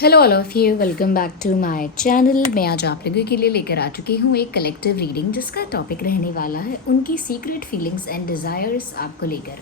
Hello all of you, welcome back to my channel. मैं आज आप लोगों के लिए लेकर आ चुकी हूँ एक कलेक्टिव रीडिंग जिसका टॉपिक रहने वाला है उनकी सीक्रेट फीलिंग्स एंड डिज़ायर्स आपको लेकर।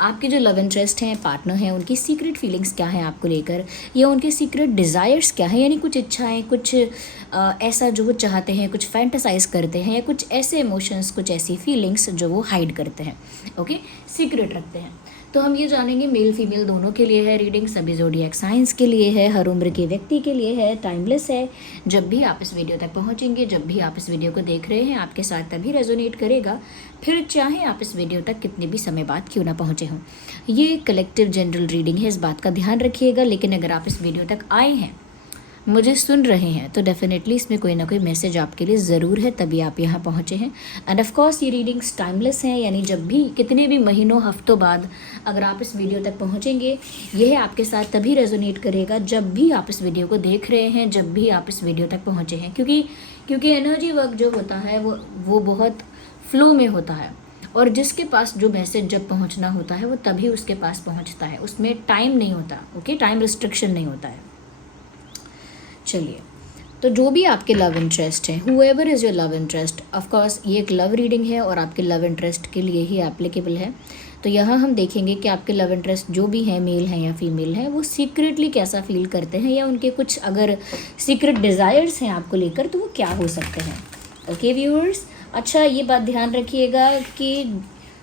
आपके जो लव इंटरेस्ट हैं, पार्टनर हैं, उनकी सीक्रेट फीलिंग्स क्या हैं आपको लेकर, या उनके सीक्रेट डिज़ायर्स क्या हैं, यानी कुछ इच्छाएँ, कुछ ऐसा जो वो चाहते हैं, कुछ फैंटासाइज करते हैं, या कुछ ऐसे इमोशंस, कुछ ऐसी फीलिंग्स जो वो हाइड करते हैं, ओके, सीक्रेट रखते हैं। तो हम ये जानेंगे, मेल फीमेल दोनों के लिए है रीडिंग, सभी ज़ोडिएक साइंस के लिए है, हर उम्र के व्यक्ति के लिए है, टाइमलेस है। जब भी आप इस वीडियो तक पहुंचेंगे, जब भी आप इस वीडियो को देख रहे हैं, आपके साथ तभी रेजोनेट करेगा, फिर चाहे आप इस वीडियो तक कितने भी समय बाद क्यों ना पहुँचे हों। ये कलेक्टिव जनरल रीडिंग है, इस बात का ध्यान रखिएगा। लेकिन अगर आप इस वीडियो तक आए हैं, मुझे सुन रहे हैं, तो डेफिनेटली इसमें कोई ना कोई मैसेज आपके लिए ज़रूर है, तभी आप यहाँ पहुँचे हैं। एंड ऑफ कोर्स ये रीडिंग्स टाइमलेस हैं, यानी जब भी, कितने भी महीनों, हफ्तों बाद अगर आप इस वीडियो तक पहुँचेंगे, यह आपके साथ तभी रेजोनेट करेगा जब भी आप इस वीडियो को देख रहे हैं, जब भी आप इस वीडियो तक पहुँचे हैं। क्योंकि एनर्जी वर्क जो होता है वो बहुत फ्लो में होता है, और जिसके पास जो मैसेज जब पहुँचना होता है वो तभी उसके पास पहुँचता है, उसमें टाइम नहीं होता, ओके, टाइम रिस्ट्रिक्शन नहीं होता है। चलिए, तो जो भी आपके लव इंटरेस्ट है, however is your love interest, of course ये एक लव रीडिंग है और आपके लव इंटरेस्ट के लिए ही एप्लीकेबल है। तो यहाँ हम देखेंगे कि आपके लव इंटरेस्ट जो भी हैं, मेल हैं या फीमेल हैं, वो सीक्रेटली कैसा फील करते हैं, या उनके कुछ अगर सीक्रेट डिज़ायर्स हैं आपको लेकर, तो वो क्या हो सकते हैं। ओके व्यूअर्स, अच्छा ये बात ध्यान रखिएगा कि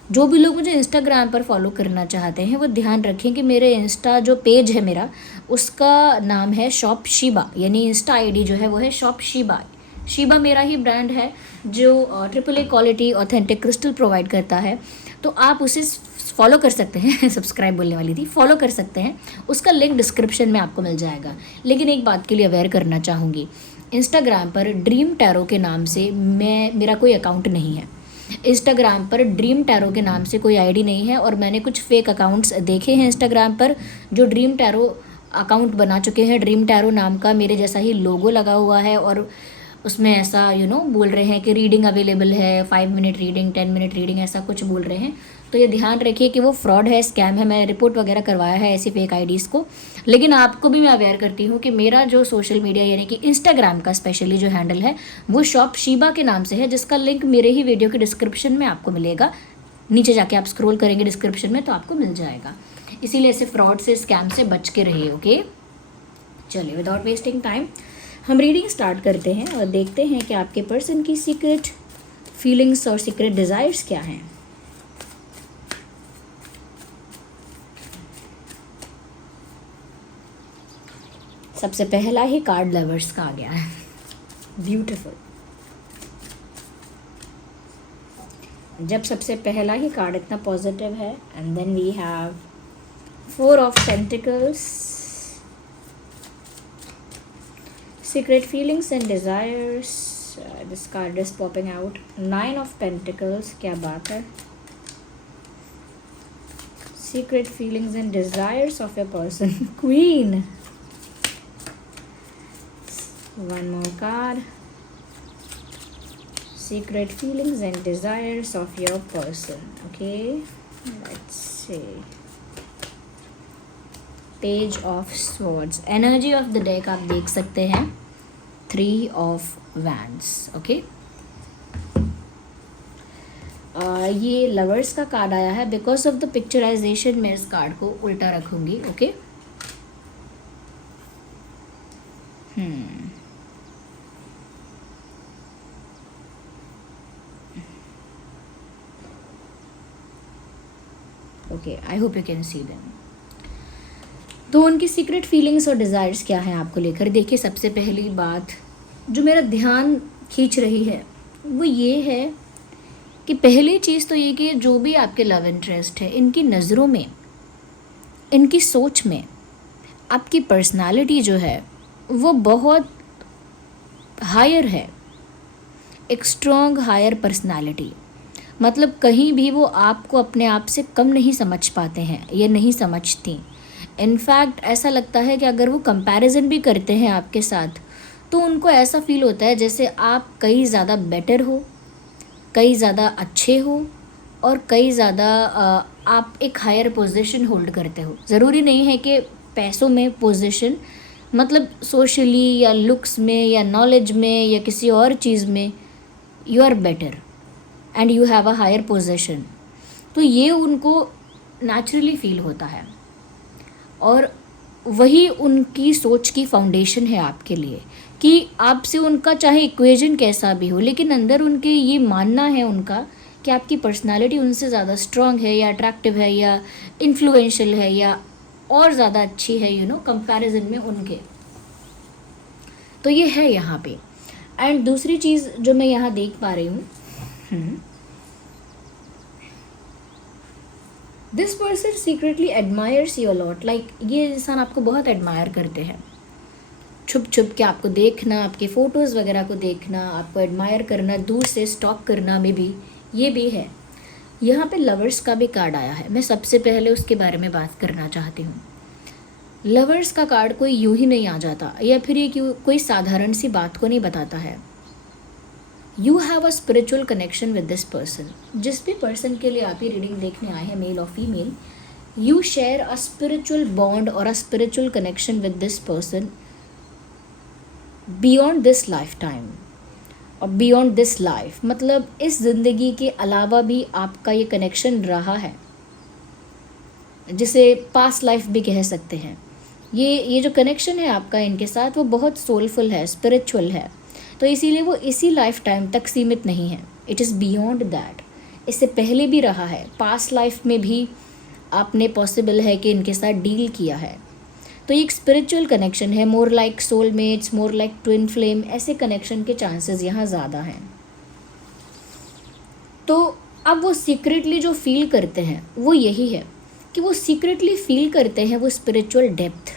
जो भी लोग मुझे इंस्टाग्राम पर फॉलो करना चाहते हैं, वो ध्यान रखें कि मेरे इंस्टा जो पेज है मेरा, उसका नाम है शॉप शीबा, यानी इंस्टा आईडी जो है वो है शॉप शीबा। शीबा मेरा ही ब्रांड है जो AAA quality authentic crystal provide करता है। तो आप उसे फॉलो कर सकते हैं सब्सक्राइब बोलने वाली थी, फॉलो कर सकते हैं, उसका लिंक डिस्क्रिप्शन में आपको मिल जाएगा। लेकिन एक बात के लिए अवेयर करना चाहूँगी, इंस्टाग्राम पर ड्रीम टैरो के नाम से मेरा कोई अकाउंट नहीं है। इंस्टाग्राम पर ड्रीम टैरो के नाम से कोई आईडी नहीं है, और मैंने कुछ फेक अकाउंट्स देखे हैं इंस्टाग्राम पर जो ड्रीम टैरो अकाउंट बना चुके हैं। ड्रीम टैरो नाम का मेरे जैसा ही लोगो लगा हुआ है, और उसमें ऐसा बोल रहे हैं कि रीडिंग अवेलेबल है, 5 मिनट रीडिंग, 10 मिनट रीडिंग, ऐसा कुछ बोल रहे हैं। तो ये ध्यान रखिए कि वो फ्रॉड है, स्कैम है। मैं रिपोर्ट वगैरह करवाया है ऐसी फेक आईडीज़ को। लेकिन आपको भी मैं अवेयर करती हूँ कि मेरा जो सोशल मीडिया यानी कि इंस्टाग्राम का स्पेशली जो हैंडल है वो शॉप शीबा के नाम से है, जिसका लिंक मेरे ही वीडियो के डिस्क्रिप्शन में आपको मिलेगा। नीचे जाके आप स्क्रॉल करेंगे डिस्क्रिप्शन में तो आपको मिल जाएगा। इसीलिए ऐसे फ्रॉड से, स्कैम से बच के रहिए, ओके। चलिए, विदाउट वेस्टिंग टाइम हम रीडिंग स्टार्ट करते हैं और देखते हैं कि आपके पर्सन की सीक्रेट फीलिंग्स और सीक्रेट डिज़ायर्स क्या हैं। सबसे पहला ही कार्ड लवर्स का आ गया है, ब्यूटीफुल। जब सबसे पहला ही कार्ड इतना पॉजिटिव है, and then we have 4 of pentacles, secret feelings and desires, this card is popping out, 9 of pentacles, क्या बात है, secret feelings and desires of your person, queen, one more card, secret feelings and desires of your person, okay, let's see, page of swords, energy of the deck आप देख सकते हैं, 3 of wands, okay। ये lovers का card आया है। Because of the picturisation मैं इस कार्ड को उल्टा रखूंगी, okay. Okay, I hope you can see them. तो उनकी सीक्रेट फीलिंग्स और डिज़ायर्स क्या हैं आपको लेकर। देखिए, सबसे पहली बात जो मेरा ध्यान खींच रही है वो ये है कि पहली चीज़ तो ये कि जो भी आपके लव इंटरेस्ट है, इनकी नज़रों में, इनकी सोच में आपकी पर्सनालिटी जो है वो बहुत हायर है, एक स्ट्रॉन्ग हायर पर्सनालिटी। मतलब कहीं भी वो आपको अपने आप से कम नहीं समझ पाते हैं, ये नहीं समझती। इनफैक्ट ऐसा लगता है कि अगर वो कंपैरिजन भी करते हैं आपके साथ, तो उनको ऐसा फील होता है जैसे आप कहीं ज़्यादा बेटर हो, कहीं ज़्यादा अच्छे हो, और कहीं ज़्यादा आप एक हायर पोजीशन होल्ड करते हो। ज़रूरी नहीं है कि पैसों में पोजीशन, मतलब सोशली या लुक्स में या नॉलेज में या किसी और चीज़ में you are better and you have a higher position, तो ये उनको नेचुरली फील होता है और वही उनकी सोच की फाउंडेशन है आपके लिए कि आपसे उनका चाहे इक्वेशन कैसा भी हो, लेकिन अंदर उनके ये मानना है उनका कि आपकी पर्सनालिटी उनसे ज़्यादा स्ट्रांग है या अट्रैक्टिव है या इन्फ्लुएंशियल है या और ज़्यादा अच्छी है कंपैरिजन में उनके। तो ये है यहाँ पे। एंड दूसरी चीज़ जो मैं यहाँ देख पा रही हूँ, this person secretly admires you a lot, like ये इंसान आपको बहुत एडमायर करते हैं, छुप छुप के आपको देखना, आपके फ़ोटोज़ वगैरह को देखना, आपको एडमायर करना, दूर से स्टॉक करना में भी ये भी है। यहाँ पे लवर्स का भी कार्ड आया है, मैं सबसे पहले उसके बारे में बात करना चाहती हूँ। लवर्स का कार्ड कोई यूं ही नहीं आ जाता या फिर ये कोई साधारण सी बात को नहीं बताता है। You have a spiritual connection with this person. जिस भी पर्सन के लिए आप ये रीडिंग देखने आए हैं, मेल और female, you share a spiritual bond और a spiritual connection with this person beyond this life time और बियॉन्ड दिस लाइफ, मतलब इस ज़िंदगी के अलावा भी आपका ये कनेक्शन रहा है, जिसे पास्ट लाइफ भी कह सकते हैं। ये जो कनेक्शन है आपका इनके साथ वो बहुत सोलफुल है, स्पिरिचुअल है, तो इसीलिए वो इसी लाइफ टाइम तक सीमित नहीं है, इट इज़ बियॉन्ड दैट। इससे पहले भी रहा है, पास्ट लाइफ में भी आपने पॉसिबल है कि इनके साथ डील किया है। तो ये एक स्पिरिचुअल कनेक्शन है, more like soulmates, more like twin flame, ऐसे कनेक्शन के चांसेस यहाँ ज़्यादा हैं। तो अब वो सीक्रेटली जो फील करते हैं वो यही है कि वो सीक्रेटली फील करते हैं वो स्पिरिचुअल डेप्थ,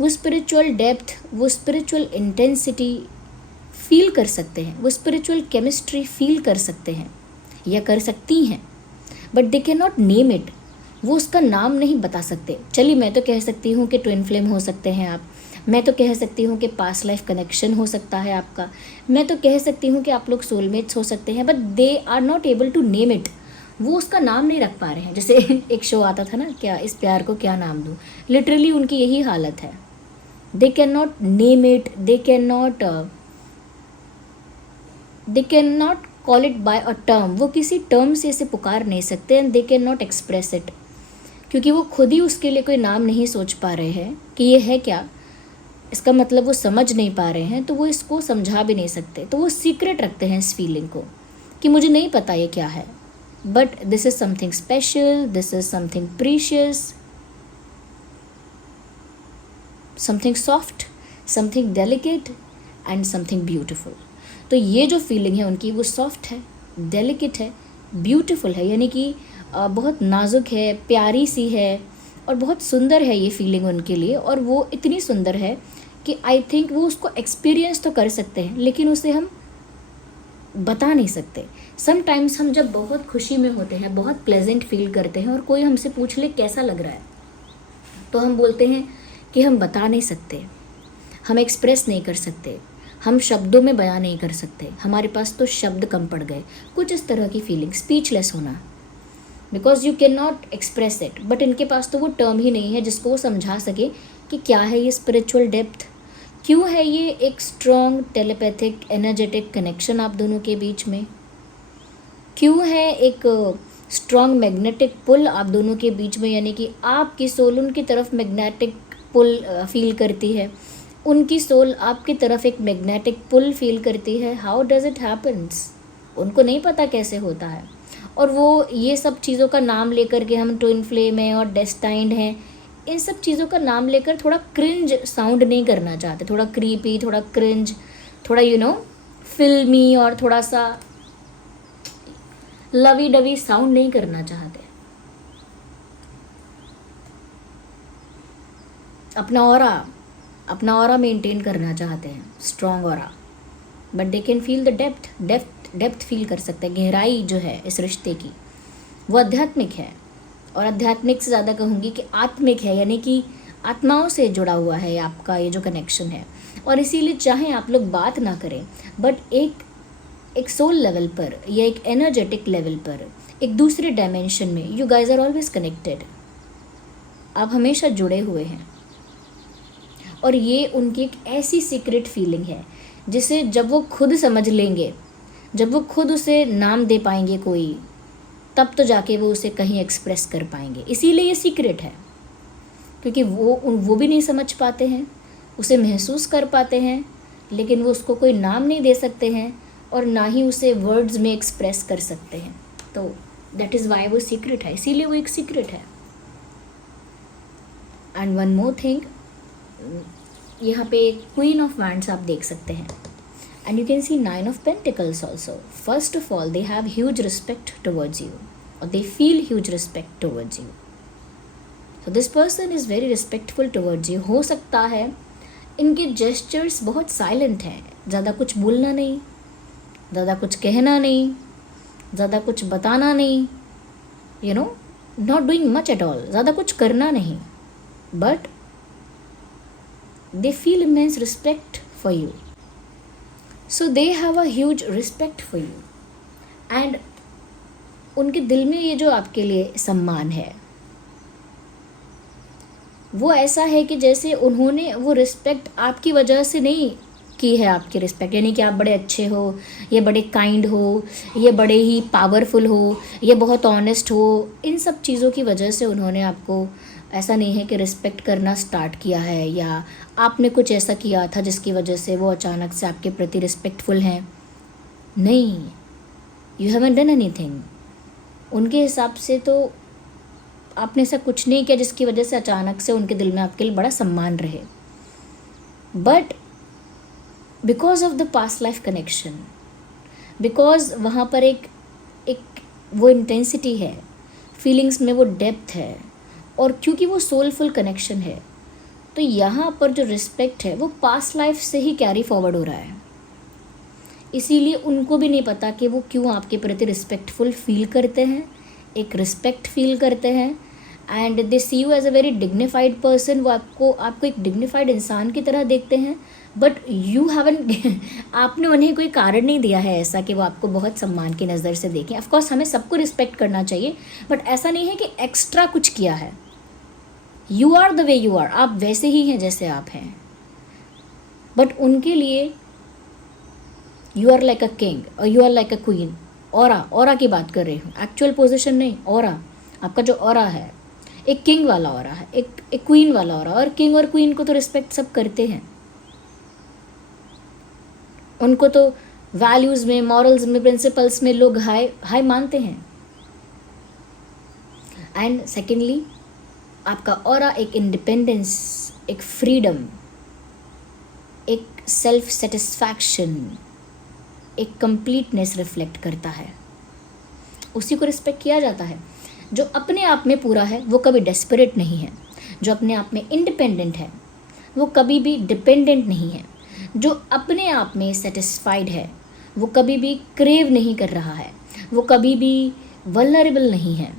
वो स्पिरिचुअल डेप्थ, वो स्पिरिचुअल इंटेंसिटी फील कर सकते हैं, वो स्पिरिचुअल केमिस्ट्री फील कर सकते हैं या कर सकती हैं, but they can not name it. वो उसका नाम नहीं बता सकते। चलिए मैं तो कह सकती हूँ कि ट्विन फ्लेम हो सकते हैं आप, मैं तो कह सकती हूँ कि पास्ट लाइफ कनेक्शन हो सकता है आपका, मैं तो कह सकती हूँ कि आप लोग सोलमेट्स हो सकते हैं, but they are not able to name it. वो उसका नाम नहीं रख पा रहे हैं। जैसे एक शो आता था ना, क्या इस प्यार को क्या नाम दूँ, लिटरली उनकी यही हालत है। They can not name it, they can not call it by a term, वो किसी टर्म से इसे पुकार नहीं सकते, and they can not express it, क्योंकि वो खुद ही उसके लिए कोई नाम नहीं सोच पा रहे हैं कि ये है क्या, इसका मतलब वो समझ नहीं पा रहे हैं, तो वो इसको समझा भी नहीं सकते। तो वो सीक्रेट रखते हैं इस फीलिंग को कि मुझे नहीं पता ये क्या है, but this is something special, this is something precious, something soft, something delicate and something beautiful. तो ये जो फीलिंग है उनकी वो सॉफ्ट है, डेलिकेट है, ब्यूटीफुल है, यानी कि बहुत नाजुक है, प्यारी सी है और बहुत सुंदर है ये फीलिंग उनके लिए। और वो इतनी सुंदर है कि आई थिंक वो उसको एक्सपीरियंस तो कर सकते हैं, लेकिन उसे हम बता नहीं सकते। समटाइम्स हम जब बहुत खुशी में होते हैं, बहुत प्लेजेंट फील करते हैं और कोई हमसे पूछ ले कैसा लग रहा है, तो हम बोलते हैं कि हम बता नहीं सकते, हम एक्सप्रेस नहीं कर सकते, हम शब्दों में बयां नहीं कर सकते, हमारे पास तो शब्द कम पड़ गए, कुछ इस तरह की फीलिंग, स्पीचलेस होना, because you can not express it. But इनके पास तो वो टर्म ही नहीं है जिसको वो समझा सके कि क्या है ये स्पिरिचुअल डेप्थ, क्यों है ये एक स्ट्रॉन्ग टेलीपैथिक एनर्जेटिक कनेक्शन आप दोनों के बीच में, क्यों है एक स्ट्रॉन्ग मैग्नेटिक पुल आप दोनों के बीच में, यानी कि आपकी सोल उनकी तरफ मैग्नेटिक पुल फील करती है, उनकी सोल आपकी तरफ एक मैग्नेटिक पुल फील करती है। हाउ डज इट हैपन्स, उनको नहीं पता कैसे होता है। और वो ये सब चीज़ों का नाम लेकर के, हम ट्विन फ्लेम हैं और डेस्टाइंड हैं, इन सब चीज़ों का नाम लेकर थोड़ा क्रिंज साउंड नहीं करना चाहते, थोड़ा क्रीपी, थोड़ा क्रिंज, थोड़ा फिल्मी और थोड़ा सा लवी डवी साउंड नहीं करना चाहते। अपना ऑरा मेंटेन करना चाहते हैं, strong aura, but they can feel the depth feel कर सकते हैं। गहराई जो है इस रिश्ते की वो आध्यात्मिक है, और आध्यात्मिक से ज़्यादा कहूँगी कि आत्मिक है, यानी कि आत्माओं से जुड़ा हुआ है आपका ये जो कनेक्शन है। और इसीलिए चाहे आप लोग बात ना करें, बट एक सोल लेवल पर या एक एनर्जेटिक लेवल पर, एक दूसरे डायमेंशन में, you guys are always connected, आप हमेशा जुड़े हुए हैं। और ये उनकी एक ऐसी सीक्रेट फीलिंग है जिसे जब वो खुद समझ लेंगे, जब वो खुद उसे नाम दे पाएंगे कोई, तब तो जाके वो उसे कहीं एक्सप्रेस कर पाएंगे। इसीलिए ये सीक्रेट है, क्योंकि वो भी नहीं समझ पाते हैं, उसे महसूस कर पाते हैं, लेकिन वो उसको कोई नाम नहीं दे सकते हैं और ना ही उसे वर्ड्स में एक्सप्रेस कर सकते हैं। तो दैट इज़ वाई वो सीक्रेट है, इसीलिए वो एक सीक्रेट है। एंड वन मोर थिंग, यहाँ पे क्वीन ऑफ वैंड्स आप देख सकते हैं, and you can see 9 of pentacles also. First of all they have huge respect towards you, और they feel huge respect towards you. So this person is very respectful towards you. हो सकता है इनके gestures बहुत silent हैं, ज़्यादा कुछ बोलना नहीं, ज़्यादा कुछ कहना नहीं, ज़्यादा कुछ बताना नहीं, you know, not doing much at all, ज़्यादा कुछ करना नहीं, but they feel immense respect for you. So they have a huge respect for you. And उनके दिल में ये जो आपके लिए सम्मान है वो ऐसा है कि जैसे उन्होंने वो रिस्पेक्ट आपकी वजह से नहीं की है, आपकी रिस्पेक्ट यानी कि आप बड़े अच्छे हो, ये बड़े काइंड हो, ये बड़े ही पावरफुल हो, ये बहुत ऑनेस्ट हो, इन सब चीज़ों की वजह से उन्होंने आपको ऐसा नहीं है कि रिस्पेक्ट करना स्टार्ट किया है या आपने कुछ ऐसा किया था जिसकी वजह से वो अचानक से आपके प्रति रिस्पेक्टफुल हैं। नहीं, यू हैवंट डन एनीथिंग। उनके हिसाब से तो आपने ऐसा कुछ नहीं किया जिसकी वजह से अचानक से उनके दिल में आपके लिए बड़ा सम्मान रहे। But because of the past life connection, because वहाँ पर एक वो इंटेंसिटी है, फीलिंग्स में वो डेप्थ है, और क्योंकि वो सोलफुल कनेक्शन है, तो यहाँ पर जो रिस्पेक्ट है वो पास्ट लाइफ से ही कैरी फॉरवर्ड हो रहा है। इसीलिए उनको भी नहीं पता कि वो क्यों आपके प्रति रिस्पेक्टफुल फील करते हैं, एक रिस्पेक्ट फील करते हैं, and they see you as a very dignified person. वो आपको एक डिग्निफाइड इंसान की तरह देखते हैं, बट यू हैवंट आपने उन्हें कोई कारण नहीं दिया है ऐसा कि वो आपको बहुत सम्मान की नज़र से देखें। ऑफकोर्स हमें सबको रिस्पेक्ट करना चाहिए, बट ऐसा नहीं है कि एक्स्ट्रा कुछ किया है। You are the way you are, आप वैसे ही हैं जैसे आप हैं, बट उनके लिए you are like a king और you are like a queen. Aura की बात कर रही हूँ, एक्चुअल पोजीशन नहीं, ऑरा। आपका जो ऑरा है एक किंग वाला ऑरा है, एक क्वीन वाला ऑरा। और किंग और क्वीन को तो रिस्पेक्ट सब करते हैं, उनको तो वैल्यूज़ में, मॉरल्स में, प्रिंसिपल्स में लोग हाई मानते हैं। एंड सेकेंडली आपका ऑरा एक इंडिपेंडेंस, एक फ्रीडम, एक सेल्फ सेटिस्फैक्शन, एक कंप्लीटनेस रिफ्लेक्ट करता है। उसी को रिस्पेक्ट किया जाता है। जो अपने आप में पूरा है वो कभी डेस्परेट नहीं है, जो अपने आप में इंडिपेंडेंट है वो कभी भी डिपेंडेंट नहीं है, जो अपने आप में सेटिस्फाइड है वो कभी भी क्रेव नहीं कर रहा है, वो कभी भी वल्नरेबल नहीं है,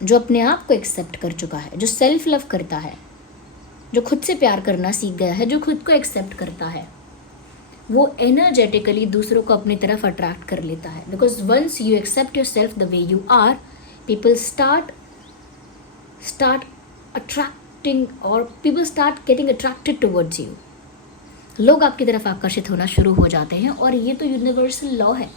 जो अपने आप को एक्सेप्ट कर चुका है, जो सेल्फ लव करता है, जो खुद से प्यार करना सीख गया है, जो खुद को एक्सेप्ट करता है, वो एनर्जेटिकली दूसरों को अपनी तरफ अट्रैक्ट कर लेता है। Because once you accept yourself the way you are, people start attracting और people start getting attracted towards you. लोग आपकी तरफ आकर्षित होना शुरू हो जाते हैं, और ये तो यूनिवर्सल लॉ है।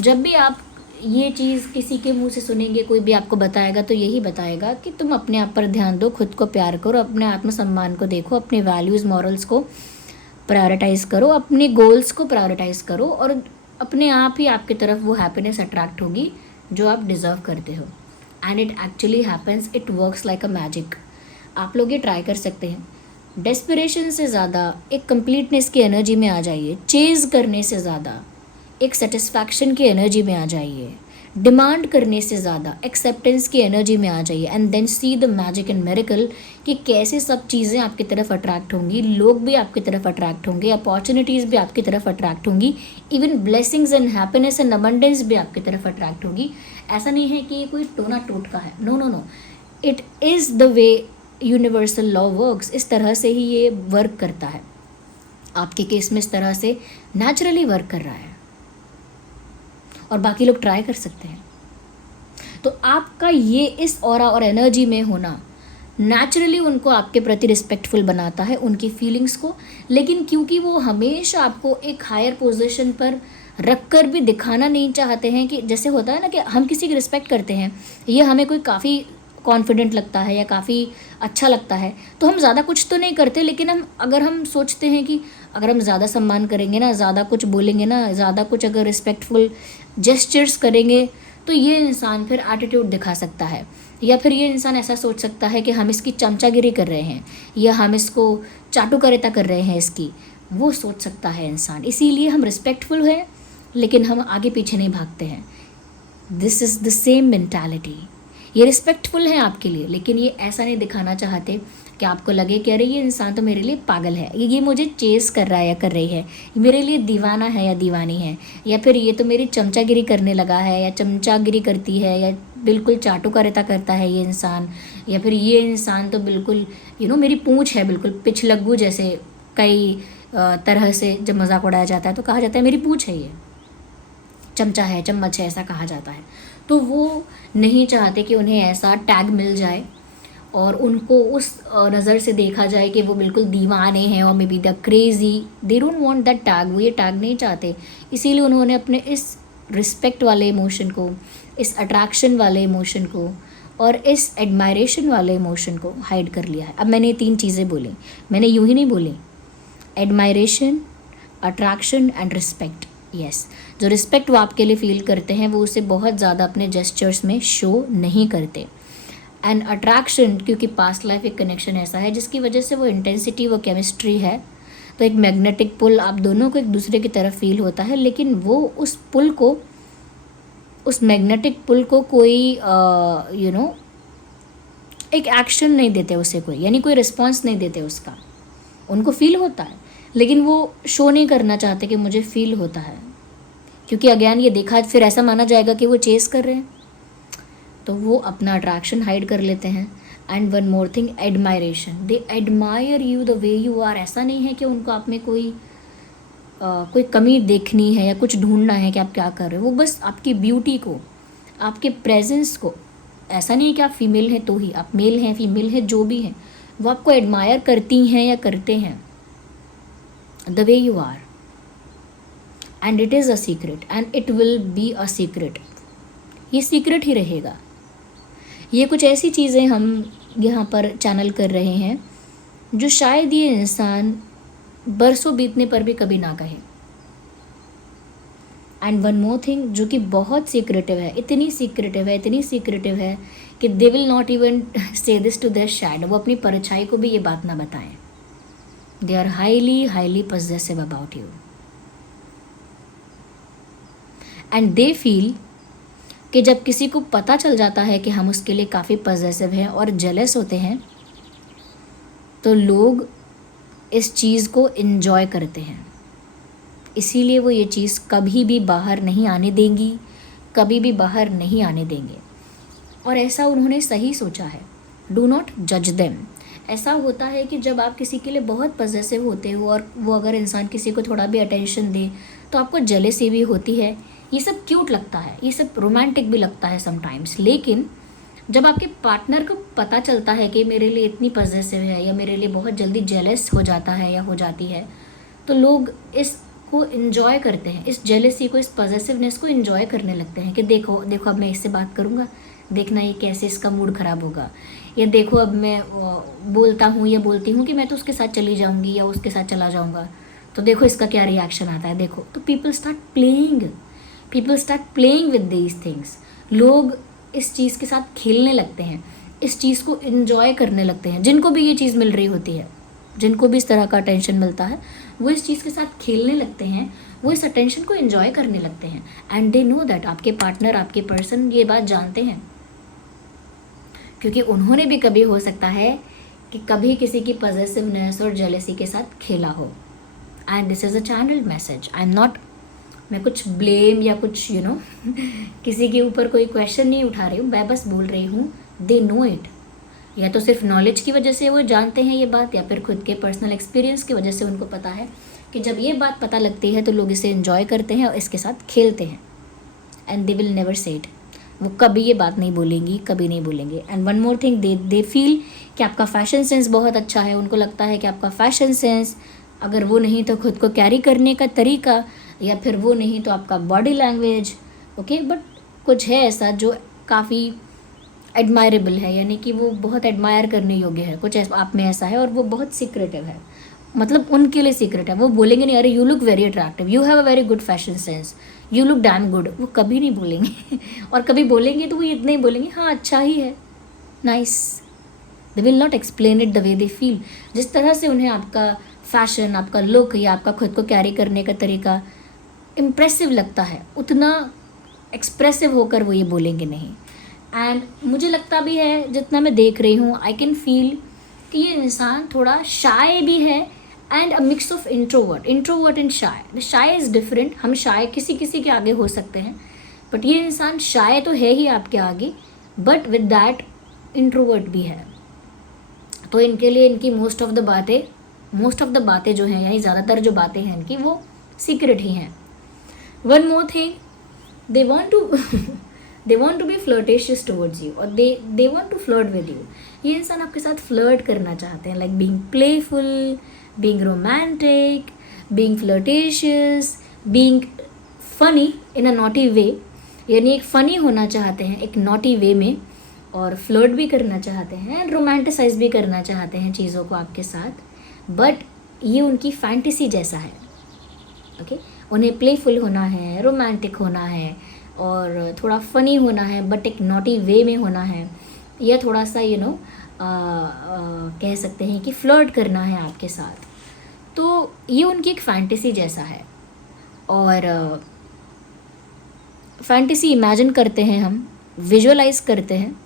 जब भी आप ये चीज़ किसी के मुंह से सुनेंगे, कोई भी आपको बताएगा, तो यही बताएगा कि तुम अपने आप पर ध्यान दो, खुद को प्यार करो, अपने आत्मसम्मान को देखो, अपने वैल्यूज़ मॉरल्स को प्रायोरिटाइज़ करो, अपने गोल्स को प्रायोरिटाइज़ करो, और अपने आप ही आपकी तरफ वो हैप्पीनेस अट्रैक्ट होगी जो आप डिज़र्व करते हो। And it actually happens, it works like a magic. आप लोग ये ट्राई कर सकते हैं। डेस्परेशन से ज़्यादा एक कंप्लीटनेस की एनर्जी में आ जाइए, चेज़ करने से ज़्यादा एक सेटिस्फैक्शन की एनर्जी में आ जाइए, डिमांड करने से ज़्यादा एक्सेप्टेंस की एनर्जी में आ जाइए, and then see the magic and miracle कि कैसे सब चीज़ें आपकी तरफ अट्रैक्ट होंगी, लोग भी आपकी तरफ अट्रैक्ट होंगे, अपॉर्चुनिटीज़ भी आपकी तरफ अट्रैक्ट होंगी, even blessings and happiness and abundance भी आपकी तरफ अट्रैक्ट होगी। ऐसा नहीं है कि ये कोई टोना टोटका है, no no no, it is the way universal law works. इस तरह से ही ये वर्क करता है। आपके केस में इस तरह से नेचुरली वर्क कर रहा है, और बाकी लोग ट्राई कर सकते हैं। तो आपका ये इस ऑरा और एनर्जी में होना नेचुरली उनको आपके प्रति रिस्पेक्टफुल बनाता है, उनकी फीलिंग्स को। लेकिन क्योंकि वो हमेशा आपको एक हायर पोजीशन पर रख कर भी दिखाना नहीं चाहते हैं, कि जैसे होता है ना कि हम किसी की रिस्पेक्ट करते हैं, ये हमें कोई काफ़ी कॉन्फिडेंट लगता है या काफ़ी अच्छा लगता है, तो हम ज़्यादा कुछ तो नहीं करते, लेकिन अगर हम सोचते हैं कि अगर हम ज़्यादा सम्मान करेंगे ना, ज़्यादा कुछ बोलेंगे ना, ज़्यादा कुछ अगर रिस्पेक्टफुल जेस्चर्स करेंगे, तो ये इंसान फिर एटीट्यूड दिखा सकता है, या फिर ये इंसान ऐसा सोच सकता है कि हम इसकी चमचागिरी कर रहे हैं या हम इसको चाटुकारिता कर रहे हैं इसकी, वो सोच सकता है इंसान। इसीलिए हम रिस्पेक्टफुल हैं, लेकिन हम आगे पीछे नहीं भागते हैं। This is the same mentality. ये रिस्पेक्टफुल है आपके लिए, लेकिन ये ऐसा नहीं दिखाना चाहते कि आपको लगे कि अरे ये इंसान तो मेरे लिए पागल है, ये मुझे चेस कर रहा है या कर रही है, मेरे लिए दीवाना है या दीवानी है, या फिर ये तो मेरी चमचागिरी करने लगा है या चमचागिरी करती है, या बिल्कुल चाटुकारिता करता है ये इंसान, या फिर ये इंसान तो बिल्कुल मेरी पूँछ है बिल्कुल पिछलग्गू जैसे। कई तरह से जब मजाक उड़ाया जाता है तो कहा जाता है मेरी पूँछ है, ये चमचा है, चम्मच है, ऐसा कहा जाता है। तो वो नहीं चाहते कि उन्हें ऐसा टैग मिल जाए और उनको उस नज़र से देखा जाए कि वो बिल्कुल दीवाने हैं और may be the crazy. They don't want that tag, वो ये टैग नहीं चाहते। इसीलिए उन्होंने अपने इस रिस्पेक्ट वाले इमोशन को, इस अट्रैक्शन वाले इमोशन को और इस एडमायरेशन वाले इमोशन को हाइड कर लिया है। अब मैंने 3 चीज़ें बोली, मैंने यूँ ही नहीं बोली, admiration, attraction and respect. Yes, जो रिस्पेक्ट वो आपके लिए फील करते हैं वो उसे बहुत ज़्यादा अपने जेस्चर्स में शो नहीं करते। एंड अट्रैक्शन, क्योंकि पास्ट लाइफ एक कनेक्शन ऐसा है जिसकी वजह से वो इंटेंसिटी, वो केमिस्ट्री है, तो एक मैग्नेटिक पुल आप दोनों को एक दूसरे की तरफ फील होता है। लेकिन वो उस पुल को, उस मैग्नेटिक पुल को कोई एक एक्शन नहीं देते उसे, कोई यानी कोई रिस्पॉन्स नहीं देते उसका। उनको फील होता है लेकिन वो शो नहीं करना चाहते कि मुझे फील होता है, क्योंकि अगेन ये देखा फिर ऐसा माना जाएगा कि वो चेस कर रहे हैं, तो वो अपना अट्रैक्शन हाइड कर लेते हैं। And one more thing, admiration. They admire you the way you are. ऐसा नहीं है कि उनको आप में कोई कमी देखनी है या कुछ ढूंढना है कि आप क्या कर रहे हो, वो बस आपकी ब्यूटी को, आपके प्रेजेंस को, ऐसा नहीं है कि आप फीमेल हैं तो ही, आप मेल हैं फीमेल हैं जो भी हैं, वो आपको एडमायर करती हैं या करते हैं the way you are. And it is a secret and it will be a secret. ये सीक्रेट ही रहेगा। ये कुछ ऐसी चीज़ें हम यहाँ पर चैनल कर रहे हैं जो शायद ये इंसान बरसों बीतने पर भी कभी ना कहे। एंड वन मोर थिंग, जो कि बहुत सीक्रेटिव है, इतनी सीक्रेटिव है, इतनी सीक्रेटिव है कि they will not even say this to their shadow. वो अपनी परछाई को भी ये बात ना बताएं। They are highly possessive about you and they feel कि जब किसी को पता चल जाता है कि हम उसके लिए काफ़ी पॉसेसिव हैं और जेलस होते हैं, तो लोग इस चीज़ को इन्जॉय करते हैं। इसीलिए वो ये चीज़ कभी भी बाहर नहीं आने देंगी, कभी भी बाहर नहीं आने देंगे। और ऐसा उन्होंने सही सोचा है। डू नॉट जज देम। ऐसा होता है कि जब आप किसी के लिए बहुत पॉसेसिव होते हो और वो अगर इंसान किसी को थोड़ा भी अटेंशन दे तो आपको जेलसी भी होती है। ये सब क्यूट लगता है, ये सब रोमांटिक भी लगता है समटाइम्स। लेकिन जब आपके पार्टनर को पता चलता है कि मेरे लिए इतनी पॉसेसिव है या मेरे लिए बहुत जल्दी जेलस हो जाता है या हो जाती है, तो लोग इसको इन्जॉय करते हैं, इस जेलसी को, इस पॉसेसिवनेस को इन्जॉय करने लगते हैं कि देखो देखो अब मैं इससे बात करूँगा, देखना ये कैसे इसका मूड ख़राब होगा, या देखो अब मैं बोलता हूँ या बोलती हूँ कि मैं तो उसके साथ चली जाऊँगी या उसके साथ चला जाऊँगा, तो देखो इसका क्या रिएक्शन आता है, देखो। तो people start playing with these things. लोग इस चीज़ के साथ खेलने लगते हैं, इस चीज़ को इन्जॉय करने लगते हैं। जिनको भी ये चीज़ मिल रही होती है, जिनको भी इस तरह का अटेंशन मिलता है, वो इस चीज़ के साथ खेलने लगते हैं, वो इस अटेंशन को इन्जॉय करने लगते हैं। एंड दे नो दैट आपके पार्टनर, आपके पर्सन ये बात जानते हैं, क्योंकि उन्होंने भी कभी हो सकता है कि कभी किसी की पॉसेसिवनेस और जेलसी के साथ खेला हो। And this is a channel message. I am not, मैं कुछ ब्लेम या कुछ किसी के ऊपर कोई क्वेश्चन नहीं उठा रही हूँ, मैं बस बोल रही हूँ दे नो इट। या तो सिर्फ नॉलेज की वजह से वो जानते हैं ये बात, या फिर खुद के पर्सनल एक्सपीरियंस की वजह से उनको पता है कि जब ये बात पता लगती है तो लोग इसे एंजॉय करते हैं और इसके साथ खेलते हैं। And they will never say it. वो कभी ये बात नहीं बोलेंगी, कभी नहीं बोलेंगे। And one more thing, they feel कि आपका फैशन सेंस बहुत अच्छा है। उनको लगता है कि आपका फैशन सेंस, अगर वो नहीं तो खुद को कैरी करने का तरीका, या फिर वो नहीं तो आपका बॉडी लैंग्वेज। ओके, बट कुछ है ऐसा जो काफ़ी एडमायरेबल है, यानी कि वो बहुत एडमायर करने योग्य है। कुछ आप में ऐसा है और वो बहुत सीक्रेटिव है, मतलब उनके लिए सीक्रेट है। वो बोलेंगे नहीं अरे you look very attractive, you have a very good fashion sense, you look damn good, वो कभी नहीं बोलेंगे। और कभी बोलेंगे तो वो इतना ही बोलेंगे, हाँ अच्छा ही है, nice. They will not explain it the way they feel. जिस तरह से उन्हें आपका फैशन, आपका लुक या आपका खुद को कैरी करने का तरीका इम्प्रेसिव लगता है, उतना एक्सप्रेसिव होकर वो ये बोलेंगे नहीं। एंड मुझे लगता भी है, जितना मैं देख रही हूँ, आई कैन फील कि ये इंसान थोड़ा शाय भी है and a mix of introvert and shy. Shy is different, हम शाय किसी किसी के आगे हो सकते हैं, बट ये इंसान शाय तो है ही आपके आगे, बट विद दैट इंट्रोवर्ट भी है। तो इनके लिए इनकी मोस्ट ऑफ द बातें जो हैं, यानी ज़्यादातर जो बातें हैं इनकी, वो सीक्रेट ही हैं। One more thing, they want to be flirtatious towards you, और they want to flirt with you। ये इंसान आपके साथ फ्लर्ट करना चाहते हैं, like being playful, being romantic, being flirtatious, being funny in a naughty way, यानी एक फ़नी होना चाहते हैं एक नॉटी वे में, और फ्लर्ट भी करना चाहते हैं, रोमांटिसाइज भी करना चाहते हैं चीज़ों को आपके साथ। बट ये उनकी फैंटेसी जैसा है। ओके, उन्हें प्लेफुल होना है, रोमांटिक होना है, और थोड़ा फ़नी होना है, बट एक नॉटी वे में होना है, या थोड़ा सा कह सकते हैं कि फ्लर्ट करना है आपके साथ। तो ये उनकी एक फैंटेसी जैसा है, और फैंटेसी इमेजिन करते हैं हम, विजुअलाइज करते हैं,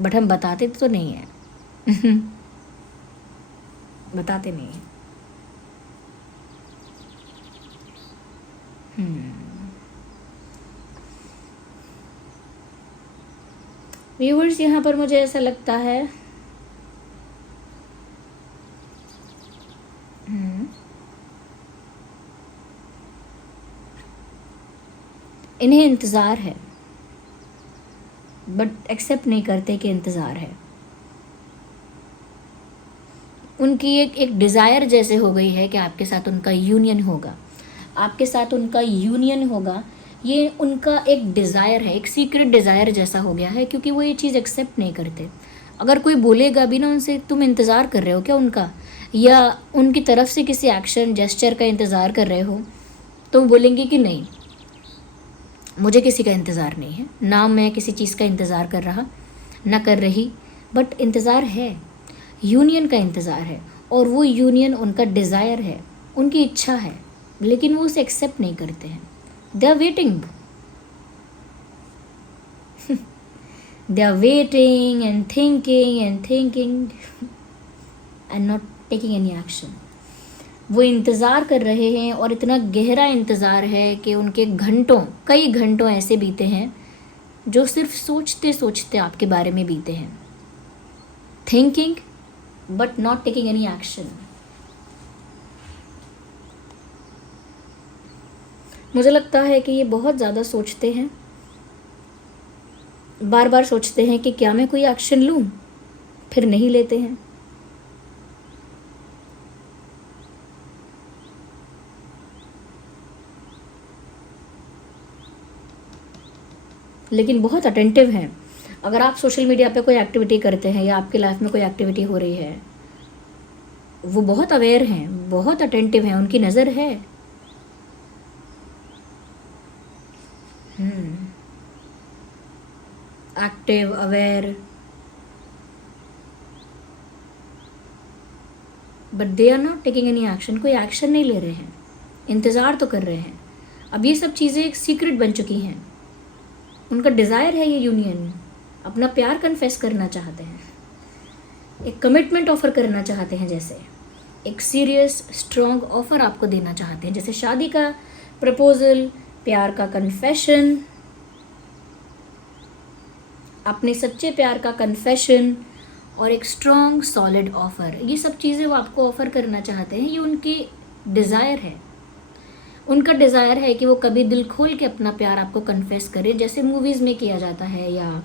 बट हम बताते तो नहीं हैं। बताते नहीं हैं। व्यूअर्स, यहाँ पर मुझे ऐसा लगता है इन्हें इंतज़ार है, बट एक्सेप्ट नहीं करते कि इंतज़ार है। उनकी एक डिज़ायर जैसे हो गई है कि आपके साथ उनका यूनियन होगा, आपके साथ उनका यूनियन होगा। ये उनका एक डिज़ायर है, एक सीक्रेट डिज़ायर जैसा हो गया है, क्योंकि वो ये चीज़ एक्सेप्ट नहीं करते। अगर कोई बोलेगा भी ना उनसे, तुम इंतज़ार कर रहे हो क्या उनका, या उनकी तरफ से किसी एक्शन जेस्चर का इंतज़ार कर रहे हो, तो बोलेंगे कि नहीं, मुझे किसी का इंतज़ार नहीं है, ना मैं किसी चीज़ का इंतज़ार कर रहा ना कर रही, बट इंतज़ार है, यूनियन का इंतज़ार है, और वो यूनियन उनका डिज़ायर है, उनकी इच्छा है, लेकिन वो उसे एक्सेप्ट नहीं करते हैं। They are waiting, they are waiting and thinking and not taking any action. वो इंतज़ार कर रहे हैं, और इतना गहरा इंतज़ार है कि उनके कई घंटों ऐसे बीते हैं जो सिर्फ सोचते सोचते आपके बारे में बीते हैं। Thinking but not taking any action. मुझे लगता है कि ये बहुत ज़्यादा सोचते हैं, बार बार सोचते हैं कि क्या मैं कोई एक्शन लूँ, फिर नहीं लेते हैं। लेकिन बहुत अटेंटिव हैं। अगर आप सोशल मीडिया पे कोई एक्टिविटी करते हैं, या आपकी लाइफ में कोई एक्टिविटी हो रही है, वो बहुत अवेयर हैं, बहुत अटेंटिव हैं, उनकी नज़र है। Active, aware, but they are not taking any action. कोई एक्शन नहीं ले रहे हैं, इंतज़ार तो कर रहे हैं। अब ये सब चीज़ें एक सीक्रेट बन चुकी हैं। उनका डिज़ायर है ये यूनियन, अपना प्यार कन्फेस करना चाहते हैं, एक कमिटमेंट ऑफ़र करना चाहते हैं, जैसे एक सीरियस स्ट्रॉन्ग ऑफ़र आपको देना चाहते हैं, जैसे शादी का प्रपोज़ल, प्यार का कन्फेशन, अपने सच्चे प्यार का कन्फेशन, और एक स्ट्रॉन्ग सॉलिड ऑफ़र। ये सब चीज़ें वो आपको ऑफ़र करना चाहते हैं, ये उनकी डिज़ायर है। उनका डिज़ायर है कि वो कभी दिल खोल के अपना प्यार आपको कन्फेस करे, जैसे मूवीज़ में किया जाता है या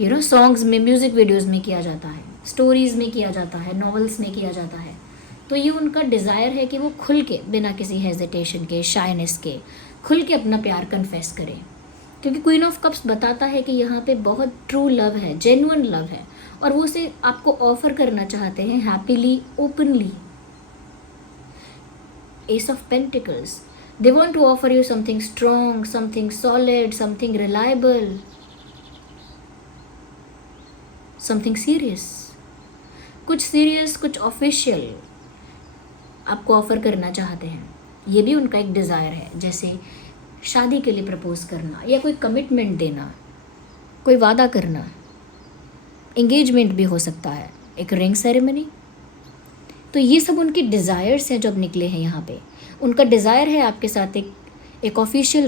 सॉन्ग्स में, म्यूज़िक वीडियोज़ में किया जाता है, स्टोरीज़ में किया जाता है, नॉवेल्स में किया जाता है। तो ये उनका डिज़ायर है कि वो खुल के, बिना किसी हेजिटेशन के, शाइनेस के, खुल के अपना प्यार कन्फेस करें। क्योंकि क्वीन ऑफ कप्स बताता है कि यहाँ पे बहुत ट्रू लव है, जेन्युइन लव है, और वो उसे आपको ऑफर करना चाहते हैं happily, openly. Ace of pentacles, they want to offer you something strong, something solid, something reliable, something serious. कुछ सीरियस, कुछ ऑफिशियल आपको ऑफर करना चाहते हैं। ये भी उनका एक डिज़ायर है, जैसे शादी के लिए प्रपोज करना, या कोई कमिटमेंट देना, कोई वादा करना, एंगेजमेंट भी हो सकता है, एक रिंग सेरेमनी। तो ये सब उनके डिज़ायर्स हैं जो अब निकले हैं यहाँ पे। उनका डिज़ायर है आपके साथ एक ऑफिशियल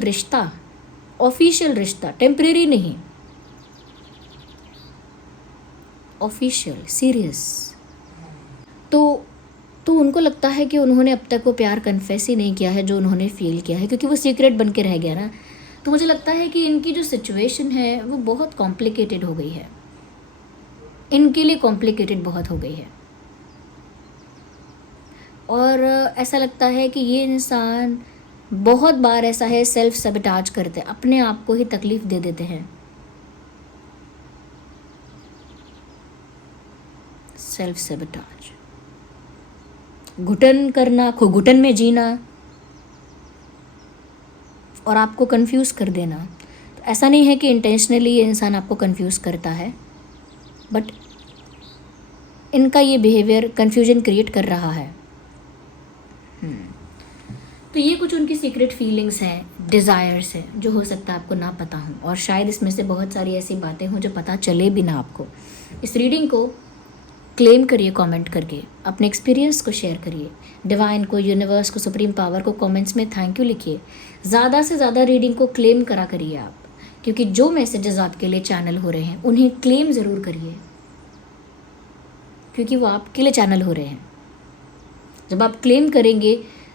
रिश्ता, टेम्परेरी नहीं, ऑफिशियल, सीरियस। तो उनको लगता है कि उन्होंने अब तक वो प्यार कन्फेस ही नहीं किया है जो उन्होंने फील किया है, क्योंकि वो सीक्रेट बन के रह गया ना। तो मुझे लगता है कि इनकी जो सिचुएशन है वो बहुत कॉम्प्लिकेटेड हो गई है, इनके लिए कॉम्प्लिकेटेड बहुत हो गई है। और ऐसा लगता है कि ये इंसान बहुत बार ऐसा है, सेल्फ सबटाज करते, अपने आप को ही तकलीफ दे देते हैं। सेल्फ सबटाज, घुटन करना, घुटन में जीना और आपको कंफ्यूज कर देना। तो ऐसा नहीं है कि इंटेंशनली ये इंसान आपको कंफ्यूज करता है, बट इनका ये बिहेवियर कंफ्यूजन क्रिएट कर रहा है। तो ये कुछ उनकी सीक्रेट फीलिंग्स हैं, डिज़ायर्स हैं, जो हो सकता है आपको ना पता हो, और शायद इसमें से बहुत सारी ऐसी बातें हों जो पता चले भी ना आपको। इस रीडिंग को क्लेम करिए कमेंट करके, अपने एक्सपीरियंस को शेयर करिए, डिवाइन को, यूनिवर्स को, सुप्रीम पावर को कमेंट्स में थैंक यू लिखिए। ज़्यादा से ज़्यादा रीडिंग को क्लेम करा करिए आप, क्योंकि जो मैसेजेस आपके लिए चैनल हो रहे हैं उन्हें क्लेम ज़रूर करिए, क्योंकि वो आपके लिए चैनल हो रहे हैं। जब आप क्लेम करेंगे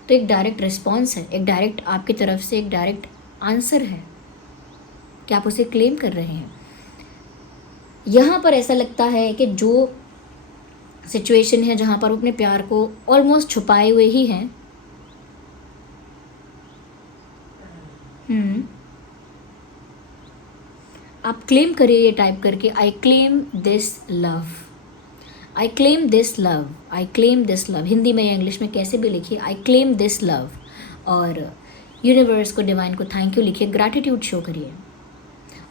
तो एक डायरेक्ट रिस्पॉन्स है, एक डायरेक्ट आपकी तरफ से एक डायरेक्ट आंसर है कि आप उसे क्लेम कर रहे हैं। यहाँ पर ऐसा लगता है कि जो सिचुएशन है जहाँ पर वो अपने प्यार को ऑलमोस्ट छुपाए हुए ही हैं, आप क्लेम करिए ये टाइप करके, I claim this love, I claim this love, I claim this love. Hindi में या इंग्लिश में कैसे भी लिखिए, आई क्लेम दिस लव, और यूनिवर्स को, डिवाइन को थैंक यू लिखिए, ग्रैटिट्यूड शो करिए,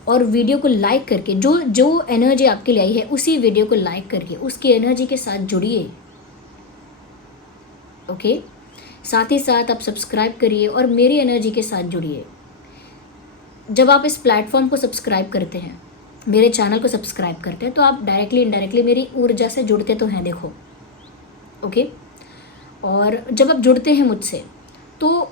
और वीडियो को लाइक करके जो एनर्जी आपके लिए आई है उसी वीडियो को लाइक करके उसकी एनर्जी के साथ जुड़िए। ओके, साथ ही साथ आप सब्सक्राइब करिए और मेरी एनर्जी के साथ जुड़िए। जब आप इस प्लेटफॉर्म को सब्सक्राइब करते हैं, मेरे चैनल को सब्सक्राइब करते हैं, तो आप डायरेक्टली इनडायरेक्टली मेरी ऊर्जा से जुड़ते तो हैं, देखो। ओके, और जब आप जुड़ते हैं मुझसे तो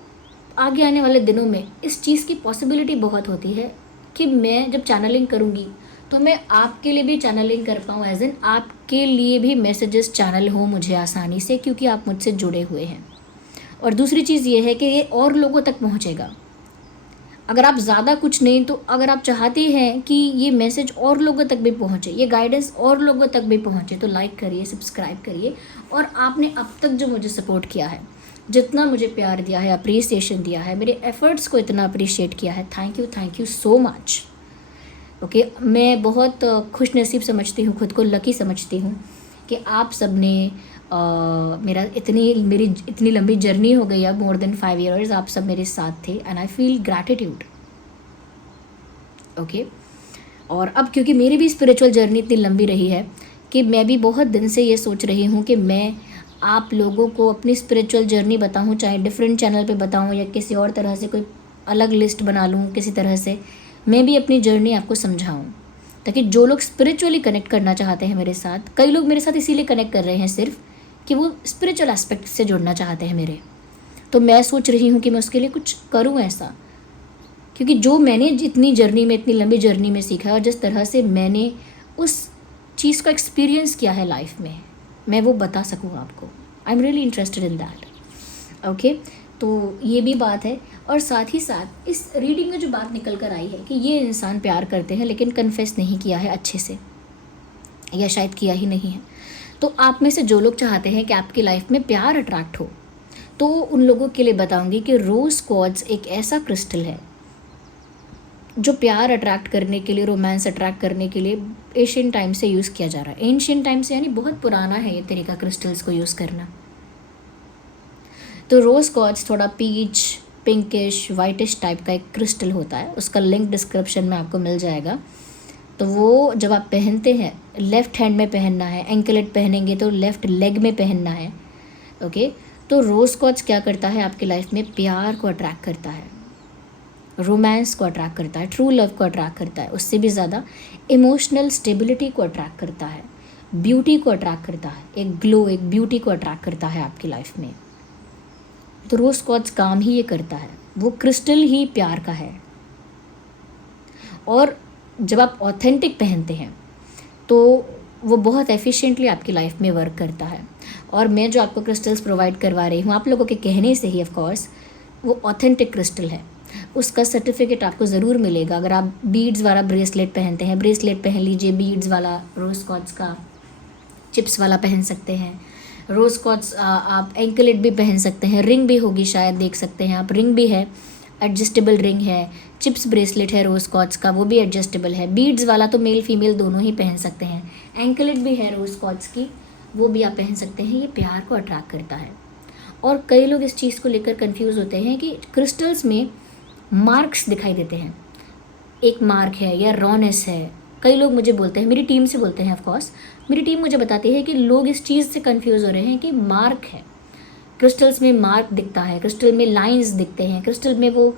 आगे आने वाले दिनों में इस चीज़ की पॉसिबिलिटी बहुत होती है कि मैं जब चैनलिंग करूँगी तो मैं आपके लिए भी चैनलिंग कर पाऊँ, एज इन आपके लिए भी मैसेजेस चैनल हो मुझे आसानी से, क्योंकि आप मुझसे जुड़े हुए हैं। और दूसरी चीज़ ये है कि ये और लोगों तक पहुँचेगा। अगर आप ज़्यादा कुछ नहीं तो अगर आप चाहते हैं कि ये मैसेज और लोगों तक भी पहुँचे, ये गाइडेंस और लोगों तक भी पहुँचे, तो लाइक करिए, सब्सक्राइब करिए। और आपने अब तक जो मुझे सपोर्ट किया है, जितना मुझे प्यार दिया है, अप्रिसिएशन दिया है, मेरे एफ़र्ट्स को इतना अप्रिशिएट किया है, thank you so much. Okay, मैं बहुत खुश नसीब समझती हूँ, खुद को लकी समझती हूँ कि आप सब ने मेरी इतनी लंबी जर्नी हो गई, अब मोर देन 5 years आप सब मेरे साथ थे, and I feel gratitude. Okay, और अब क्योंकि मेरी भी स्पिरिचुअल जर्नी इतनी लंबी रही है कि मैं भी बहुत दिन से ये सोच रही हूँ कि मैं आप लोगों को अपनी स्पिरिचुअल जर्नी बताऊँ, चाहे डिफरेंट चैनल पे बताऊँ या किसी और तरह से कोई अलग लिस्ट बना लूँ, किसी तरह से मैं भी अपनी जर्नी आपको समझाऊँ, ताकि जो लोग स्पिरिचुअली कनेक्ट करना चाहते हैं मेरे साथ, कई लोग मेरे साथ इसीलिए कनेक्ट कर रहे हैं सिर्फ कि वो स्पिरिचुअल एस्पेक्ट से जुड़ना चाहते हैं मेरे, तो मैं सोच रही हूँ कि मैं उसके लिए कुछ करूँ ऐसा, क्योंकि जो मैंने जितनी जर्नी में, इतनी लंबी जर्नी में सीखा है और जिस तरह से मैंने उस चीज़ को एक्सपीरियंस किया है लाइफ में, मैं वो बता सकूँ आपको। I am really interested in that. Okay, तो ये भी बात है। और साथ ही साथ इस रीडिंग में जो बात निकल कर आई है कि ये इंसान प्यार करते हैं लेकिन कन्फेस नहीं किया है अच्छे से, या शायद किया ही नहीं है। तो आप में से जो लोग चाहते हैं कि आपकी लाइफ में प्यार अट्रैक्ट हो, तो उन लोगों के लिए बताऊंगी कि रोज़ क्वार्ट्ज एक ऐसा क्रिस्टल है जो प्यार अट्रैक्ट करने के लिए, रोमांस अट्रैक्ट करने के लिए एशियन टाइम से यूज़ किया जा रहा है। एंशियन टाइम से यानी बहुत पुराना है ये तरीका क्रिस्टल्स को यूज़ करना। तो रोज़ क्वार्ट्ज थोड़ा पीच, पिंकिश, वाइटिश टाइप का एक क्रिस्टल होता है। उसका लिंक डिस्क्रिप्शन में आपको मिल जाएगा। तो वो जब आप पहनते हैं, लेफ़्ट हैंड में पहनना है, एंकलेट पहनेंगे तो लेफ़्ट लेग में पहनना है। ओके, तो रोज़ क्वार्ट्ज क्या करता है आपकी लाइफ में, प्यार को अट्रैक्ट करता है, रोमांस को अट्रैक्ट करता है, ट्रू लव को अट्रैक्ट करता है, उससे भी ज़्यादा इमोशनल स्टेबिलिटी को अट्रैक्ट करता है, ब्यूटी को अट्रैक्ट करता है, एक ग्लो, एक ब्यूटी को अट्रैक्ट करता है आपकी लाइफ में। तो रोज़ क्वार्ट्ज काम ही ये करता है, वो क्रिस्टल ही प्यार का है। और जब आप ऑथेंटिक पहनते हैं तो वो बहुत एफिशिएंटली आपकी लाइफ में वर्क करता है। और मैं जो आपको क्रिस्टल्स प्रोवाइड करवा रही हूँ आप लोगों के कहने से ही, ऑफ कोर्स वो ऑथेंटिक क्रिस्टल है। उसका सर्टिफिकेट आपको ज़रूर मिलेगा। अगर आप बीड्स वाला ब्रेसलेट पहनते हैं, ब्रेसलेट पहन लीजिए बीड्स वाला, रोज़ क्वार्ट्ज का चिप्स वाला पहन सकते हैं। रोज़ क्वार्ट्ज आप एंकलेट भी पहन सकते हैं, रिंग भी होगी शायद, देख सकते हैं आप, रिंग भी है, एडजस्टेबल रिंग है, चिप्स ब्रेसलेट है रोज़ क्वार्ट्ज का, वो भी एडजस्टेबल है। बीड्स वाला तो मेल फीमेल दोनों ही पहन सकते हैं। एंकलेट भी है रोज़ क्वार्ट्ज की, वो भी आप पहन सकते हैं। ये प्यार को अट्रैक्ट करता है। और कई लोग इस चीज़ को लेकर कंफ्यूज होते हैं कि क्रिस्टल्स में मार्क्स दिखाई देते हैं, एक मार्क है या रॉनेस है। कई लोग मुझे बोलते हैं, मेरी टीम से बोलते हैं, ऑफ कोर्स मेरी टीम मुझे बताती है कि लोग इस चीज़ से कंफ्यूज हो रहे हैं कि मार्क है, क्रिस्टल्स में मार्क दिखता है, क्रिस्टल में लाइंस दिखते हैं, क्रिस्टल में वो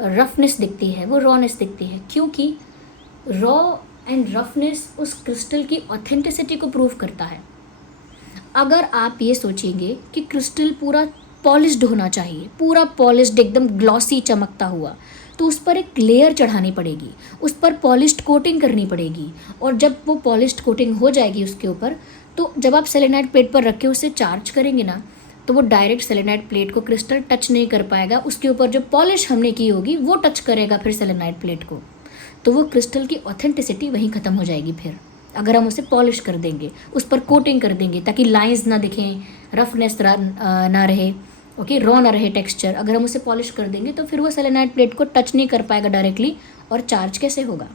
रफनेस दिखती है, वो रॉनेस दिखती है, क्योंकि रॉ एंड रफनेस उस क्रिस्टल की ऑथेंटिसिटी को प्रूव करता है। अगर आप ये सोचेंगे कि क्रिस्टल पूरा पॉलिश्ड होना चाहिए, पूरा पॉलिश्ड एकदम ग्लॉसी चमकता हुआ, तो उस पर एक लेयर चढ़ानी पड़ेगी, उस पर पॉलिश्ड कोटिंग करनी पड़ेगी। और जब वो पॉलिश्ड कोटिंग हो जाएगी उसके ऊपर, तो जब आप सेलेनाइड प्लेट पर रख के उसे चार्ज करेंगे ना, तो वो डायरेक्ट सेलेनाइड प्लेट को क्रिस्टल टच नहीं कर पाएगा। उसके ऊपर जो पॉलिश हमने की होगी वो टच करेगा फिर सेलेनाइड प्लेट को, तो वो क्रिस्टल की ऑथेंटिसिटी वहीं ख़त्म हो जाएगी। फिर अगर हम उसे पॉलिश कर देंगे, उस पर कोटिंग कर देंगे ताकि लाइंस ना दिखें, रफनेस ना रहे, ओके, रॉ ना रहे टेक्सचर, अगर हम उसे पॉलिश कर देंगे तो फिर वो सेलेनाइड प्लेट को टच नहीं कर पाएगा डायरेक्टली, और चार्ज कैसे होगा।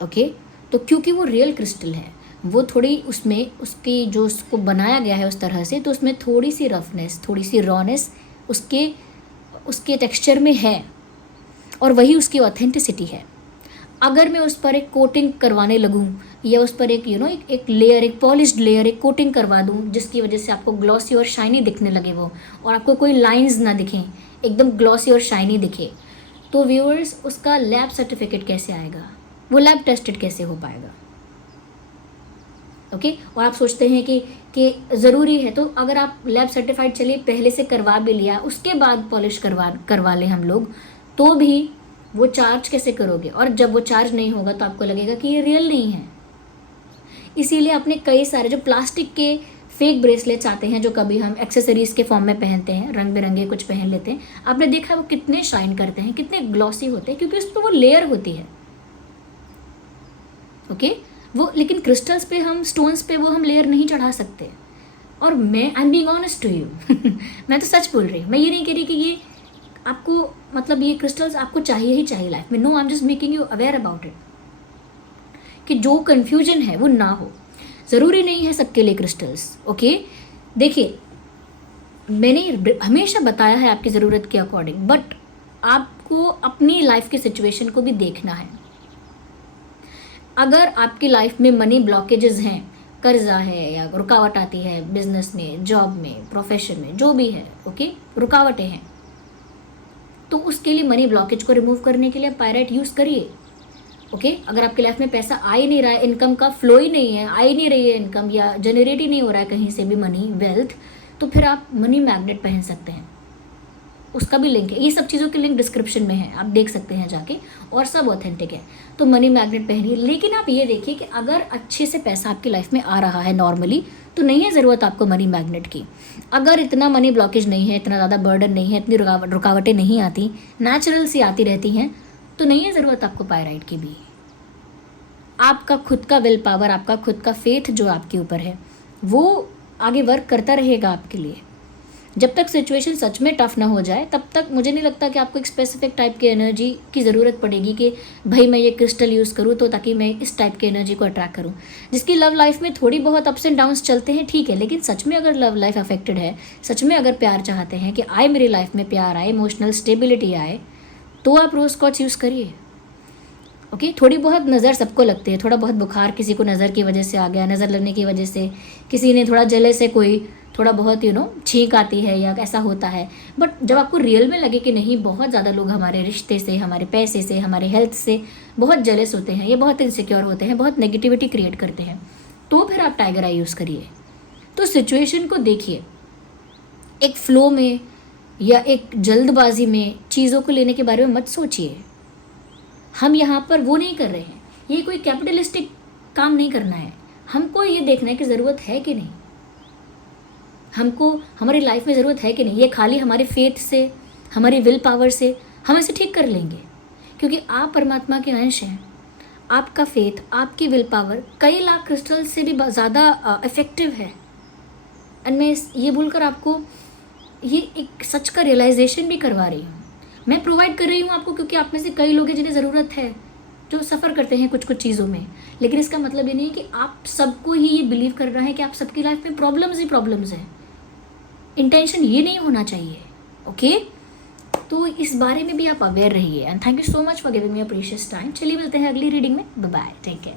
ओके, तो क्योंकि वो रियल क्रिस्टल है, वो थोड़ी उसमें उसकी जो उसको बनाया गया है उस तरह से, तो उसमें थोड़ी सी रफनेस, थोड़ी सी रॉनेस उसके टेक्सचर में है, और वही उसकी ऑथेंटिसिटी है। अगर मैं उस पर एक कोटिंग करवाने लगूँ या उस पर एक एक लेयर, एक पॉलिश्ड लेयर, एक कोटिंग करवा दूँ जिसकी वजह से आपको ग्लॉसी और शाइनी दिखने लगे वो, और आपको कोई लाइंस ना दिखें, एकदम ग्लॉसी और शाइनी दिखे, तो व्यूअर्स उसका लैब सर्टिफिकेट कैसे आएगा, वो लैब टेस्टेड कैसे हो पाएगा। ओके, और आप सोचते हैं कि ज़रूरी है, तो अगर आप लैब सर्टिफाइड चलिए पहले से करवा भी लिया, उसके बाद पॉलिश करवा लें हम लोग, तो भी वो चार्ज कैसे करोगे। और जब वो चार्ज नहीं होगा तो आपको लगेगा कि ये रियल नहीं है। इसीलिए अपने कई सारे जो प्लास्टिक के फेक ब्रेसलेट्स आते हैं, जो कभी हम एक्सेसरीज़ के फॉर्म में पहनते हैं, रंग बिरंगे कुछ पहन लेते हैं, आपने देखा वो कितने शाइन करते हैं, कितने ग्लॉसी होते हैं, क्योंकि उस पर वो लेयर होती है। ओके, वो लेकिन क्रिस्टल्स पे, हम स्टोन्स पे वो हम लेयर नहीं चढ़ा सकते। और मैं I am being honest to you मैं तो सच बोल रही हूँ, मैं ये नहीं कह रही कि ये आपको, मतलब ये क्रिस्टल्स आपको चाहिए ही चाहिए लाइफ में। No, I am just making you aware about it, कि जो कन्फ्यूजन है वो ना हो। ज़रूरी नहीं है सबके लिए क्रिस्टल्स। ओके, देखिए मैंने हमेशा बताया है आपकी ज़रूरत के अकॉर्डिंग, बट आपको अपनी लाइफ की सिचुएशन को भी देखना है। अगर आपकी लाइफ में मनी ब्लॉकेजेस हैं, कर्जा है या रुकावट आती है बिजनेस में, जॉब में, प्रोफेशन में, जो भी है, ओके, रुकावटें हैं, तो उसके लिए मनी ब्लॉकेज को रिमूव करने के लिए पायराइट यूज़ करिए। ओके, अगर आपकी लाइफ में पैसा आ ही नहीं रहा है, इनकम का फ्लो ही नहीं है, आ ही नहीं रही है इनकम, या जनरेट ही नहीं हो रहा है कहीं से भी मनी, वेल्थ, तो फिर आप मनी मैग्नेट पहन सकते हैं। उसका भी लिंक है, ये सब चीज़ों के लिंक डिस्क्रिप्शन में है, आप देख सकते हैं जाके, और सब ऑथेंटिक है। तो मनी मैग्नेट पहनिए, लेकिन आप ये देखिए कि अगर अच्छे से पैसा आपकी लाइफ में आ रहा है नॉर्मली, तो नहीं है ज़रूरत आपको मनी मैग्नेट की। अगर इतना मनी ब्लॉकेज नहीं है, इतना ज़्यादा बर्डन नहीं है, इतनी रुकावटें नहीं आती, नेचुरल सी आती रहती हैं, तो नहीं है ज़रूरत आपको पायराइट की भी। आपका खुद का विल पावर, आपका खुद का फेथ जो आपके ऊपर है, वो आगे वर्क करता रहेगा आपके लिए। जब तक सिचुएशन सच में टफ ना हो जाए, तब तक मुझे नहीं लगता कि आपको एक स्पेसिफिक टाइप की एनर्जी की ज़रूरत पड़ेगी कि भाई मैं ये क्रिस्टल यूज़ करूँ तो ताकि मैं इस टाइप की एनर्जी को अट्रैक्ट करूँ। जिसकी लव लाइफ में थोड़ी बहुत अप्स एंड डाउन्स चलते हैं, ठीक है, लेकिन सच में अगर लव लाइफ अफेक्टेड है, सच में अगर प्यार चाहते हैं कि आए मेरी लाइफ में प्यार आए, इमोशनल स्टेबिलिटी आए, तो आप रोज़ कॉच यूज़ करिए। ओके, थोड़ी बहुत नज़र सबको लगती है, थोड़ा बहुत बुखार किसी को नज़र की वजह से आ गया, नज़र लगने की वजह से किसी ने थोड़ा जले से कोई थोड़ा बहुत छींक आती है या ऐसा होता है। बट जब आपको रियल में लगे कि नहीं, बहुत ज़्यादा लोग हमारे रिश्ते से, हमारे पैसे से, हमारे हेल्थ से बहुत जेलस होते हैं, ये बहुत इनसिक्योर होते हैं, बहुत नेगेटिविटी क्रिएट करते हैं, तो फिर आप टाइगर आई यूज़ करिए। तो सिचुएशन को देखिए, एक फ़्लो में या एक जल्दबाजी में चीज़ों को लेने के बारे में मत सोचिए। हम यहाँ पर वो नहीं कर रहे हैं, ये कोई कैपिटलिस्टिक काम नहीं करना है। हमको ये देखना है कि ज़रूरत है कि नहीं, हमको हमारी लाइफ में ज़रूरत है कि नहीं। ये खाली हमारे फेथ से, हमारी विल पावर से हम इसे ठीक कर लेंगे, क्योंकि आप परमात्मा के अंश हैं। आपका फेथ, आपकी विल पावर कई लाख क्रिस्टल से भी ज़्यादा इफ़ेक्टिव है। एंड मैं ये बोलकर आपको ये एक सच का रियलाइजेशन भी करवा रही हूँ। मैं प्रोवाइड कर रही हूँ आपको, क्योंकि आप में से कई लोग हैं जिन्हें ज़रूरत है, जो सफ़र करते हैं कुछ कुछ चीज़ों में। लेकिन इसका मतलब ये नहीं कि आप सबको ही ये बिलीव कर रहे हैं कि आप सबकी लाइफ में प्रॉब्लम्स ही प्रॉब्लम्स हैं। इंटेंशन ये नहीं होना चाहिए। ओके, तो इस बारे में भी आप अवेयर रहिए। And thank you so much for giving me a precious time. चलिए मिलते हैं अगली रीडिंग में। Bye bye, take care.